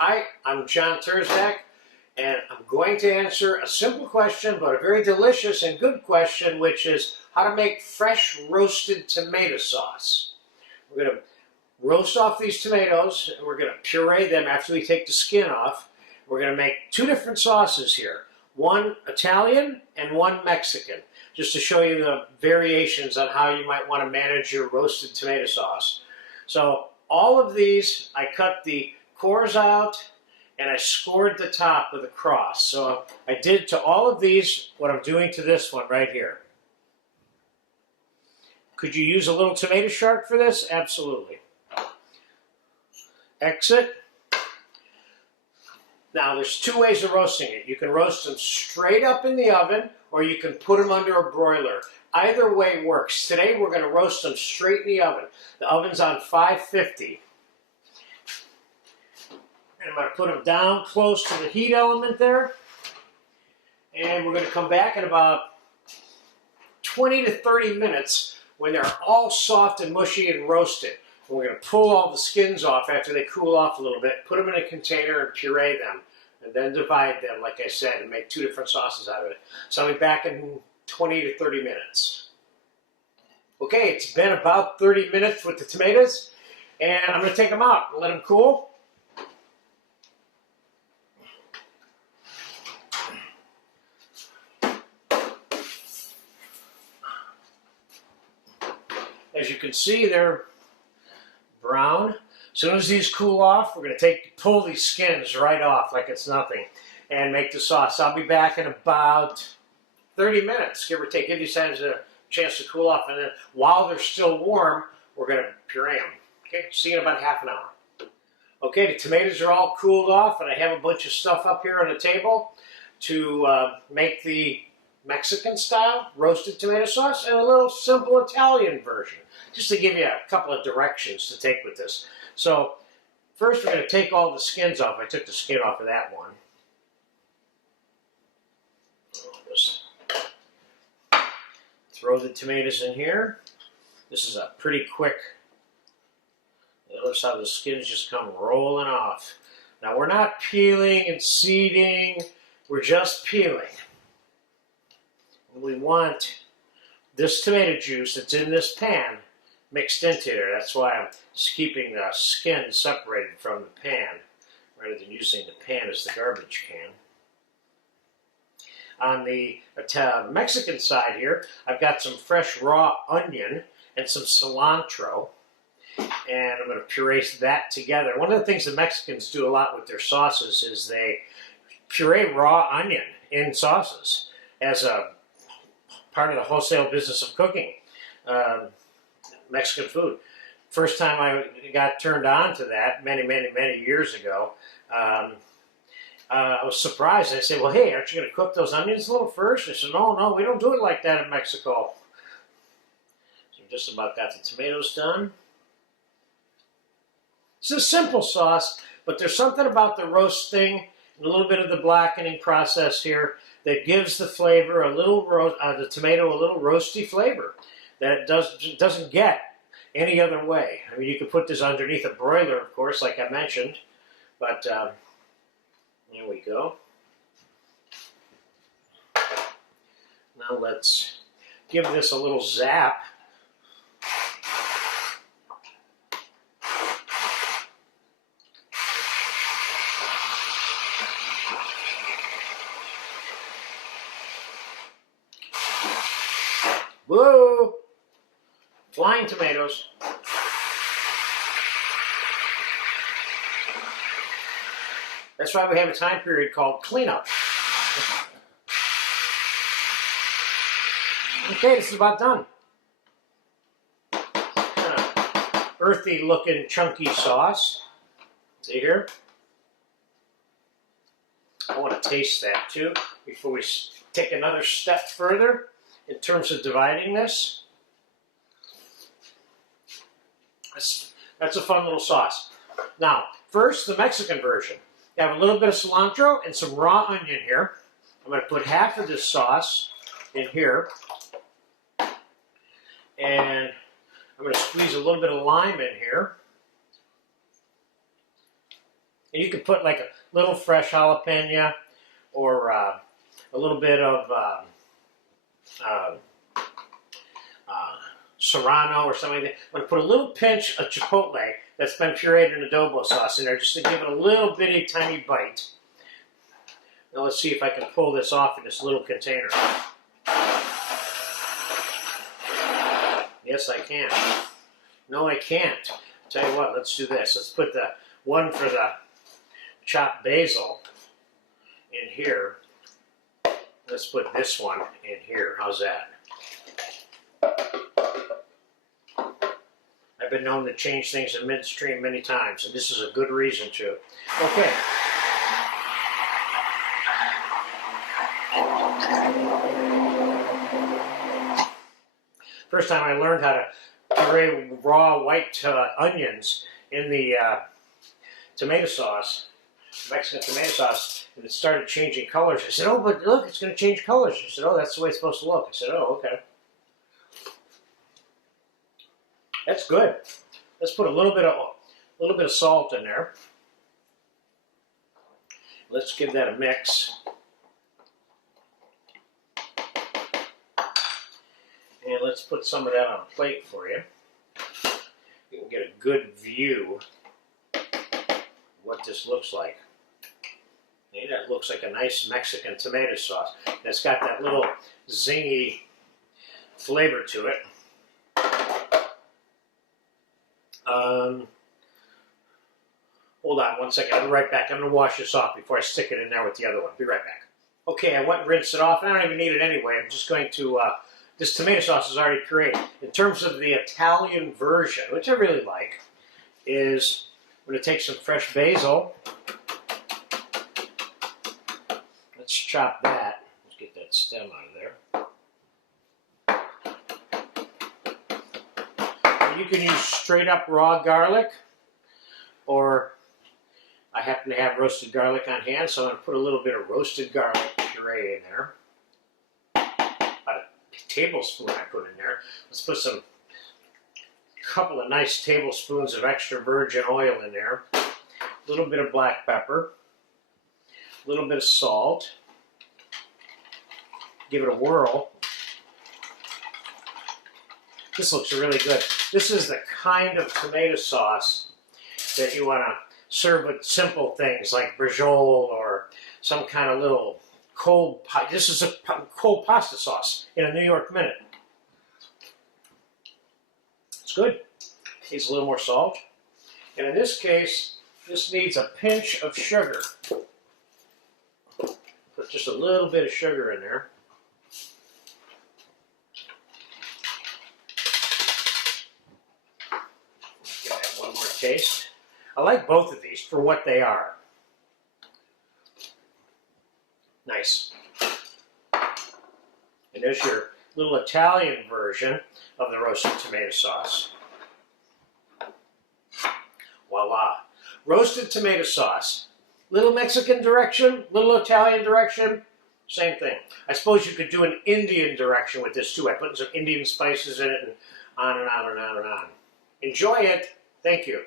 Hi, I'm John Turzak, and I'm going to answer a simple question, but a very delicious and good question, which is how to make fresh roasted tomato sauce. We're going to roast off these tomatoes, and we're going to puree them after we take the skin off. We're going to make two different sauces here, one Italian and one Mexican, just to show you the variations on how you might want to manage your roasted tomato sauce. So all of these, I cut the cores out and I scored the top with a cross. So I did to all of these what I'm doing to this one right here. Could you use a little tomato shark for this? Absolutely. Exit. Now there's two ways of roasting it. You can roast them straight up in the oven, or you can put them under a broiler. Either way works. Today we're going to roast them straight in the oven. The oven's on 550. And I'm going to put them down close to the heat element there. And we're going to come back in about 20 to 30 minutes when they're all soft and mushy and roasted. And we're going to pull all the skins off after they cool off a little bit, put them in a container and puree them. And then divide them, like I said, and make two different sauces out of it. So I'll be back in 20 to 30 minutes. Okay, it's been about 30 minutes with the tomatoes. And I'm going to take them out and let them cool. As you can see, they're brown. As soon as these cool off, we're going to pull these skins right off like it's nothing and make the sauce. I'll be back in about 30 minutes, give or take. Give these guys a chance to cool off. And then while they're still warm, we're going to puree them. Okay, see you in about half an hour. Okay, the tomatoes are all cooled off, and I have a bunch of stuff up here on the table to make the Mexican style roasted tomato sauce and a little simple Italian version, just to give you a couple of directions to take with this. So first we're going to take all the skins off. I took the skin off of that one. Just throw the tomatoes in here. This is a pretty quick, notice how the skins just come rolling off. Now we're not peeling and seeding, we're just peeling. We want this tomato juice that's in this pan mixed into there. That's why I'm keeping the skin separated from the pan rather than using the pan as the garbage can. On the Mexican side here, I've got some fresh raw onion and some cilantro, and I'm going to puree that together. One of the things the Mexicans do a lot with their sauces is they puree raw onion in sauces as a part of the wholesale business of cooking Mexican food. First time I got turned on to that many years ago, I was surprised. I said, well, hey, aren't you going to cook those onions a little first? They said, no, we don't do it like that in Mexico. So we just about got the tomatoes done. It's a simple sauce, but there's something about the roasting and a little bit of the blackening process here that gives the flavor a little the tomato a little roasty flavor that it doesn't get any other way. I mean, you could put this underneath a broiler, of course, like I mentioned, but there we go. Now let's give this a little zap. Whoa! Flying tomatoes. That's why we have a time period called cleanup. Okay, this is about done. Kind of earthy looking chunky sauce. See here? I want to taste that too before we take another step further in terms of dividing this. That's a fun little sauce. Now, first, the Mexican version. I have a little bit of cilantro and some raw onion here. I'm going to put half of this sauce in here. And I'm going to squeeze a little bit of lime in here. And you can put like a little fresh jalapeno or a little bit of uh, serrano or something like that. I'm going to put a little pinch of chipotle that's been pureed in adobo sauce in there just to give it a little bitty tiny bite. Now let's see if I can pull this off in this little container. Yes, I can. No, I can't. Tell you what, let's do this. Let's put the one for the chopped basil in here. Let's put this one in here. How's that? I've been known to change things in midstream many times, and this is a good reason to. Okay. First time I learned how to puree raw white onions in the tomato sauce, Mexican tomato sauce, and it started changing colors. I said, oh, but look, it's going to change colors. She said, oh, that's the way it's supposed to look. I said, oh, okay. That's good. Let's put a little bit of salt in there. Let's give that a mix. And let's put some of that on a plate for you. You can get a good view of what this looks like. See, that looks like a nice Mexican tomato sauce. It's got that little zingy flavor to it. Hold on one second. I'll be right back. I'm going to wash this off before I stick it in there with the other one. Be right back. Okay, I went and rinsed it off. I don't even need it anyway. I'm just going to... this tomato sauce is already created. In terms of the Italian version, which I really like, is I'm going to take some fresh basil. Let's chop that. Let's get that stem out of there. You can use straight up raw garlic, or I happen to have roasted garlic on hand, so I'm going to put a little bit of roasted garlic puree in there. Tablespoon I put in there. Let's put a couple of nice tablespoons of extra virgin oil in there. A little bit of black pepper. A little bit of salt. Give it a whirl. This looks really good. This is the kind of tomato sauce that you want to serve with simple things like brajol or some kind of little cold pie. This is a cold pasta sauce in a New York minute. It's good. Needs a little more salt. And in this case, this needs a pinch of sugar. Put just a little bit of sugar in there. Give that one more taste. I like both of these for what they are. Nice. And there's your little Italian version of the roasted tomato sauce. Voila. Roasted tomato sauce. Little Mexican direction, little Italian direction, same thing. I suppose you could do an Indian direction with this too. I put some Indian spices in it and on and on and on and on. Enjoy it. Thank you.